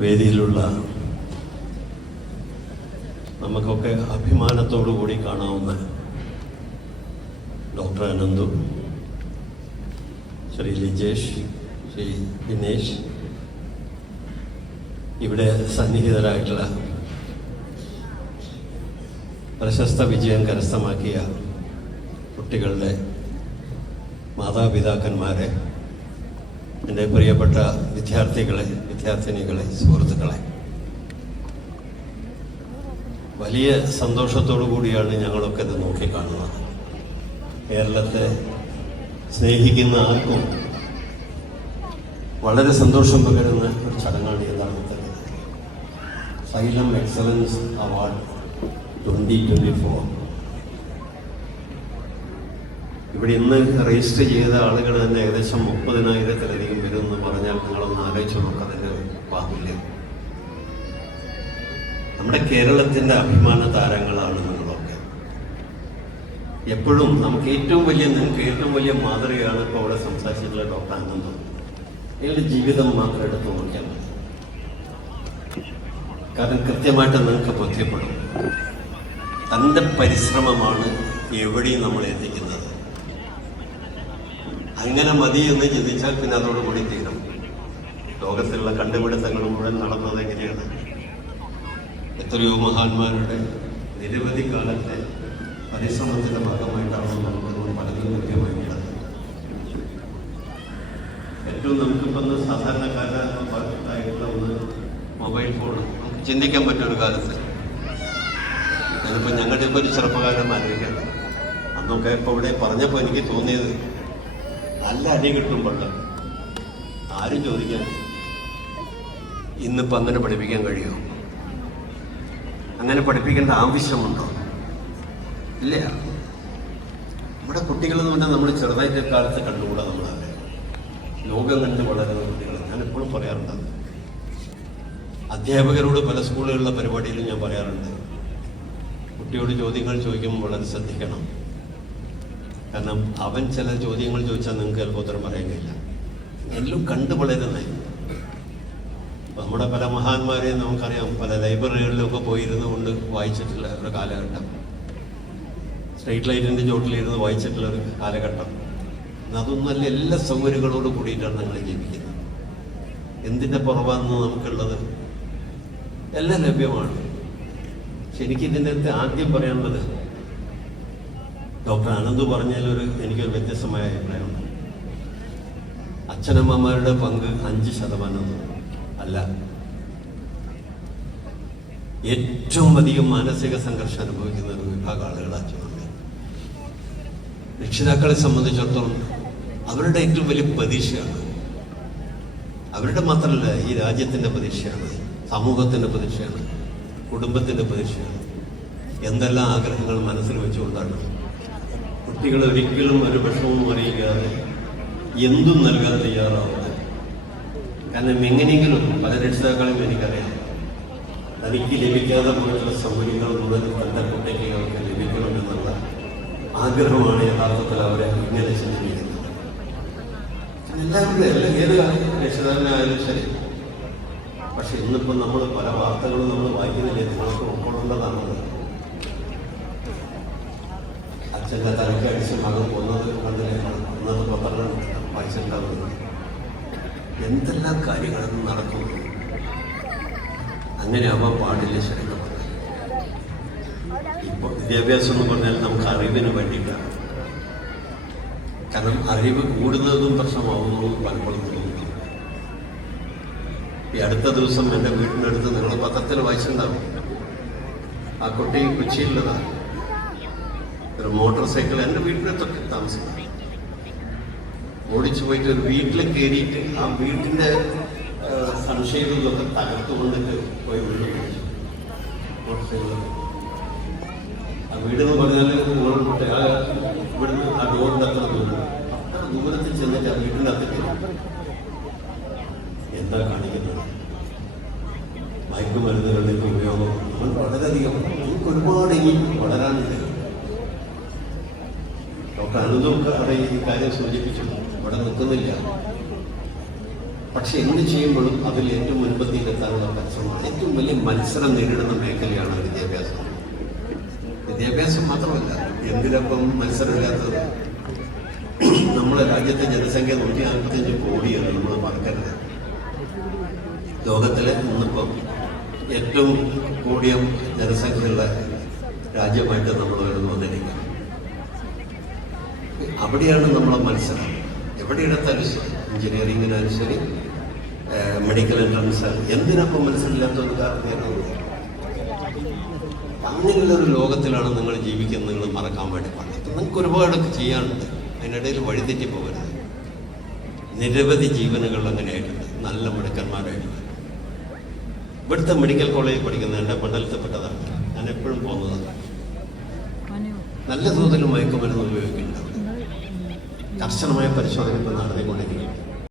വേദിയിലുള്ള നമുക്കൊക്കെ അഭിമാനത്തോടു കൂടി കാണാവുന്ന ഡോക്ടർ അനന്തു, ശ്രീ ലിജേഷ്, ശ്രീ ദിനേശ്, ഇവിടെ സന്നിഹിതരായിട്ടുള്ള പ്രശസ്ത വിജയം കരസ്ഥമാക്കിയ കുട്ടികളുടെ മാതാപിതാക്കന്മാരെ, എൻ്റെ പ്രിയപ്പെട്ട വിദ്യാർത്ഥികളെ, വിദ്യാർത്ഥിനികളെ, സുഹൃത്തുക്കളെ, വലിയ സന്തോഷത്തോടു കൂടിയാണ് ഞങ്ങളൊക്കെ ഇത് നോക്കിക്കാണുന്നത്. കേരളത്തെ സ്നേഹിക്കുന്ന ആർക്കും വളരെ സന്തോഷം പകരുന്ന ഒരു ചടങ്ങാണ് യഥാർത്ഥത്തിൽ സൈലം എക്സലൻസ് അവാർഡ് 2024. ഇവിടെ ഇന്ന് രജിസ്റ്റർ ചെയ്ത ആളുകൾ തന്നെ ഏകദേശം 30,000-ത്തിലധികം വരുമെന്ന് പറഞ്ഞാൽ നിങ്ങളൊന്ന് ആലോചിച്ച് നോക്കാം അതിൻ്റെ ബാഹുല്യം. നമ്മുടെ കേരളത്തിൻ്റെ അഭിമാന താരങ്ങളാണ് നിങ്ങളൊക്കെ. എപ്പോഴും നമുക്ക് നിങ്ങൾക്ക് ഏറ്റവും വലിയ മാതൃകയാണ് ഇപ്പോൾ അവിടെ സംസാരിച്ചിട്ടുള്ള ഡോക്ടർ അനന്തു. അയാളുടെ ജീവിതം മാത്രം എടുത്ത് നോക്കിയാൽ മതി. കാരണം കൃത്യമായിട്ട് നിങ്ങൾക്ക് ബോധ്യപ്പെടും തൻ്റെ പരിശ്രമമാണ് എവിടെയും നമ്മളെ എത്തിക്കുന്നത്. അങ്ങനെ മതി എന്ന് ചിന്തിച്ചാൽ പിന്നെ അതോടുകൂടി തീരും. ലോകത്തിലുള്ള കണ്ടുപിടുത്തങ്ങൾ മുഴുവൻ നടന്നത് എങ്ങനെയാണ്? എത്രയോ മഹാന്മാരുടെ നിരവധി കാലത്തെ പരിശ്രമത്തിൻ്റെ ഭാഗമായിട്ടാണ് നമുക്ക് പലതും ലഭ്യമായിട്ടുള്ളത്. ഏറ്റവും നമുക്കിപ്പം സാധാരണക്കാരായിട്ടുള്ള ഒന്ന് മൊബൈൽ ഫോൺ നമുക്ക് ചിന്തിക്കാൻ പറ്റിയൊരു കാലത്ത്. ഞാനിപ്പോൾ ഞങ്ങളുടെ ഇപ്പോൾ ഒരു ചെറുപ്പക്കാരൻ ആലോചിക്കാം. അന്നൊക്കെ ഇപ്പോൾ ഇവിടെ പറഞ്ഞപ്പോൾ എനിക്ക് തോന്നിയത് നല്ല അടി കിട്ടുമ്പോൾ ആരും ചോദിക്കാൻ ഇന്നിപ്പോൾ അങ്ങനെ പഠിപ്പിക്കാൻ കഴിയുമോ? അങ്ങനെ പഠിപ്പിക്കേണ്ട ആവശ്യമുണ്ടോ? ഇല്ല. നമ്മുടെ കുട്ടികളെന്ന് പറഞ്ഞാൽ നമ്മൾ ചെറുതായിട്ട് കാലത്ത് കണ്ടുകൂടാ. നമ്മളെ ലോകം കണ്ട് വളരുന്ന കുട്ടികൾ. ഞാനെപ്പോഴും പറയാറുണ്ട്, അധ്യാപകരോട് പല സ്കൂളുകളിലെ പരിപാടിയിലും ഞാൻ പറയാറുണ്ട്, കുട്ടിയോട് ചോദ്യങ്ങൾ ചോദിക്കുമ്പോൾ വളരെ ശ്രദ്ധിക്കണം. കാരണം അവൻ ചില ചോദ്യങ്ങൾ ചോദിച്ചാൽ നിങ്ങൾക്ക് ചിലപ്പോൾ ഉത്തരം പറയാൻ കഴിയില്ല. എല്ലാം കണ്ടു വളരുന്നേ. നമ്മുടെ പല മഹാന്മാരെയും നമുക്കറിയാം, പല ലൈബ്രറികളിലൊക്കെ പോയിരുന്നു കൊണ്ട് വായിച്ചിട്ടുള്ള ഒരു കാലഘട്ടം, സ്ട്രീറ്റ് ലൈറ്റിൻ്റെ ചോട്ടിലിരുന്ന് വായിച്ചിട്ടുള്ള ഒരു കാലഘട്ടം. അതൊന്നല്ല, എല്ലാ സൗകര്യങ്ങളോട് കൂടിയിട്ടാണ് ഞങ്ങൾ ജീവിക്കുന്നത്. എന്തിൻ്റെ പുറവാന്ന് നമുക്കുള്ളത് എല്ലാം ലഭ്യമാണ്. ശരിക്കും ഇതിൻ്റെ ആദ്യം പറയാനുള്ളത്, ഡോക്ടർ അനന്തു പറഞ്ഞതിലൊരു എനിക്കൊരു വ്യത്യസ്തമായ അഭിപ്രായമുണ്ട്. അച്ഛനമ്മമാരുടെ പങ്ക് 5% അല്ല. ഏറ്റവും അധികം മാനസിക സംഘർഷം അനുഭവിക്കുന്ന ഒരു വിഭാഗം ആളുകൾ അച്ഛനമ്മ. രക്ഷിതാക്കളെ സംബന്ധിച്ചിടത്തോളം അവരുടെ ഏറ്റവും വലിയ പ്രതീക്ഷയാണ്. അവരുടെ മാത്രമല്ല, ഈ രാജ്യത്തിൻ്റെ പ്രതീക്ഷയാണ്, സമൂഹത്തിൻ്റെ പ്രതീക്ഷയാണ്, കുടുംബത്തിൻ്റെ പ്രതീക്ഷയാണ്. എന്തെല്ലാം ആഗ്രഹങ്ങൾ മനസ്സിൽ വെച്ചുകൊണ്ടാണ് കുട്ടികൾ ഒരിക്കലും ഒരു വിഷമവും അറിയിക്കാതെ എന്തും നൽകാൻ തയ്യാറാവുന്നത്. കാരണം എങ്ങനെയെങ്കിലും പല രക്ഷിതാക്കളെയും എനിക്കറിയാം, തനിക്ക് ലഭിക്കാതെ പോയിട്ടുള്ള സൗകര്യങ്ങൾ മുതൽ തൻ്റെ കുട്ടിക്ക് അവർക്ക് ലഭിക്കണമെന്നുള്ള ആഗ്രഹമാണ് യഥാർത്ഥത്തിൽ അവരെ ഇങ്ങനെ ചിന്തിക്കുന്നത്. എല്ലാവരും ഏത് രക്ഷിതാക്കളായാലും ശരി. പക്ഷെ ഇന്നിപ്പോൾ നമ്മൾ പല വാർത്തകളും നമ്മൾ വായിക്കുന്നില്ലേ, നിങ്ങൾക്ക് ഉൾക്കൊള്ളേണ്ടതാണത്. അച്ഛൻ്റെ തലയ്ക്ക് അടിച്ച് മകൻ പോകുന്നത് കണ്ടില്ലേ, ഇന്നത്തെ പത്രങ്ങൾ വായിച്ചിട്ടുണ്ടാവുന്നത്. എന്തെല്ലാം കാര്യങ്ങളും നടക്കുന്നു. അങ്ങനെ ആവാൻ പാടില്ല. ശരിക്കും ഇപ്പോൾ വിദ്യാഭ്യാസം എന്ന് പറഞ്ഞാൽ നമുക്ക് അറിവിന് വേണ്ടിയിട്ടാണ്. കാരണം അറിവ് കൂടുന്നതും പ്രശ്നമാവുന്നതും പലപ്പോഴും തോന്നുന്നു. ഈ അടുത്ത ദിവസം എൻ്റെ വീടിനടുത്ത് നിങ്ങൾ പത്രത്തിൽ വായിച്ചിട്ടുണ്ടാവും, ആ കുട്ടി കൊച്ചിയിലുള്ളതാണ്. ഒരു മോട്ടോർ സൈക്കിൾ എൻ്റെ വീടിനടുത്തൊക്കെ താമസിക്കും. ഓടിച്ചു പോയിട്ട് ഒരു വീട്ടിൽ കയറിയിട്ട് ആ വീട്ടിൻ്റെ സൺഷെയ്ഡുകളൊക്കെ തകർത്തുകൊണ്ടിട്ട് പോയി വീട്ടിൽ പിടിച്ചു. മോട്ടോർ സൈക്കിൾ ആ വീടെന്ന് പറഞ്ഞാൽ നിങ്ങളുടെ ഇവിടുന്ന് ആ ഡോറിൻ്റെ അത്ര ദൂരത്തിൽ ചെന്നിട്ട് ആ വീട്ടിൻ്റെ അകത്തേക്ക് എന്താ കാണിക്കുന്നത്? മയക്കുമരുന്നുകളുടെ ഉപയോഗം നമ്മൾ വളരെയധികം, നമുക്ക് ഒരുപാട് ഇനി വളരാനുണ്ട്. ഡോക്ടർ അനന്തു അവിടെ ഈ കാര്യം സൂചിപ്പിച്ചു. ഇവിടെ നിൽക്കുന്നില്ല. പക്ഷെ എന്ത് ചെയ്യുമ്പോഴും അതിൽ ഏറ്റവും മുൻപന്തിയിലെത്താനുള്ള പരിശ്രമമാണ്. ഏറ്റവും വലിയ മത്സരം നേരിടുന്ന മേഖലയാണ് വിദ്യാഭ്യാസം. വിദ്യാഭ്യാസം മാത്രമല്ല, എന്തിനൊപ്പം മത്സരമില്ലാത്തത്? നമ്മുടെ രാജ്യത്തെ ജനസംഖ്യ 145 കോടിയാണ്. നമ്മൾ മറക്കരുത്. ലോകത്തിലെ ഇന്നിപ്പം ഏറ്റവും കൂടിയ ജനസംഖ്യയുള്ള രാജ്യമായിട്ട് നമ്മൾ ഉയർന്നു വന്നിരിക്കുക. അവിടെയാണ് നമ്മളെ മത്സരം. എവിടെ എടുത്താലും ശരി, എഞ്ചിനീയറിങ്ങിനാലും ശരി, മെഡിക്കൽ എൻട്രൻസ്, എന്തിനൊപ്പം മത്സരമില്ലാത്തൊരു കാരണം. അങ്ങനെയുള്ളൊരു ലോകത്തിലാണ് നിങ്ങൾ ജീവിക്കുന്നത്. നിങ്ങൾ മറക്കാൻ വേണ്ടി പാടില്ല. നിങ്ങൾക്ക് ഒരുപാടൊക്കെ ചെയ്യാനുണ്ട്. അതിനിടയിൽ വഴിതെറ്റി പോകരുത്. നിരവധി ജീവനുകൾ അങ്ങനെയായിട്ടുണ്ട്, നല്ല മിടുക്കന്മാരായിട്ടുണ്ട്. ഇവിടുത്തെ മെഡിക്കൽ കോളേജിൽ പഠിക്കുന്ന എൻ്റെ മണ്ഡലത്തിൽപ്പെട്ടതാണ്. ഞാൻ എപ്പോഴും പോകുന്നതാണ്. നല്ല തോതിൽ മയക്കുമരുന്ന് ഉപയോഗിക്കുന്നുണ്ട്. കർശനമായ പരിശോധന ഇപ്പം നടത്തിക്കൊണ്ടിരിക്കുന്നു.